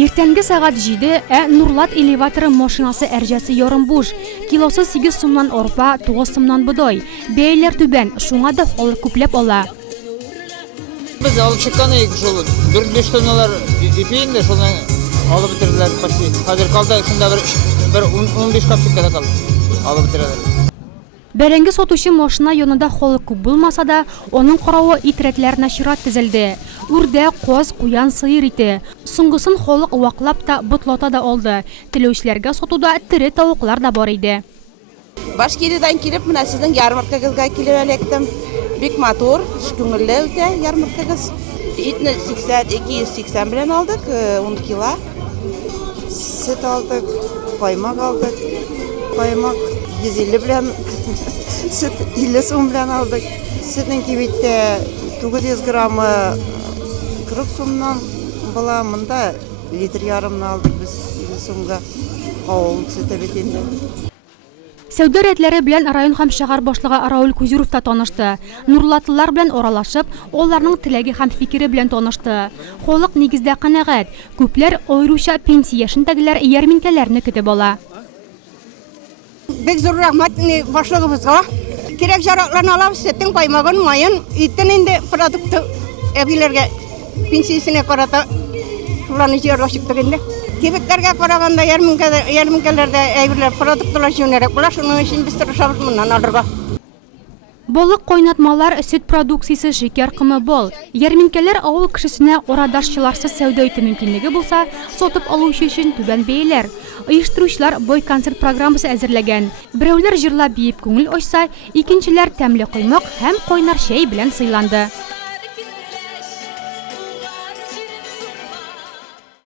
Иртәнге сәгать 7 Нурлат элеваторы машинасы әрҗәсе ярым буш. Килосы 8 сумнан орпа, 9 сумнан бодой. Бәйләр түбән, шуңа да халык күпләп ала. Biz alıp çıkan ilk şol 4-5 tonnalar ipeyim de şoldan alıp bitirdiler почти. Hazır kaldı şunda bir 15 kapçıkta kaldı. Alıp bitirdiler. Бәрәңге сатучы машина янында халык күп булмаса да, оның каравы итрәтләренә чират тезелде. Үрдәк, коз, куян, сыер ите. Соңгысын халык ваклап та, ботлата да алды. Теләүчеләргә сатуда тере тавыклар да бар иде. Башкириядан килеп, менә сезнең ярмаркагызга килеп электем. Бик матур, күңелле үтә ярмаркагыз. Итне 80-280 белән алдык, 10 кило. Süt aldık, kaymak aldık. Kaymak 150 белән, süt 50 сум белән aldık. Sütнең кибеттә 900 граммы 40 сумнан була, монда литр ярымны алдык без 50 сумга. Авыл süte бит инде. Сәүдә рәтләре белән район һәм шәһәр башлыгы Раул Кузиров та танышты. Нурлатлылар белән аралашып, аларның теләге һәм фикере белән танышты. Халык нигездә канәгать. Күпләр аеруча пенсия яшендәгеләр ярминкәләрне көтеп ала. Бик зур рәхмәт башлыгыбызга. Кирәк жаракларны алабыз, сөтен, каймагын, майын, итен инде продукты әбиләргә пенсиясенә карата шуларны җыярга чыктык инде. Кибетләргә караганда ярминкәләрдә әйберләр продуктлар җүнәрәк була, шуның өчен без тырышабыз моннан алырга. Балык кайнатмалар, сөт продукциясе, шикәр кымы бол. Ярминкәләр авыл кешесенә арадашчыларсыз сәүдә итү мөмкинлеге булса, сатып алучы өчен түбән бәяләр. Оештыручылар бой концерт программасы әзерләгән. Берәүләр җырлап биеп күңел ачса, икенчеләр тәмле коймак һәм кайнар чәй белән сыйланды.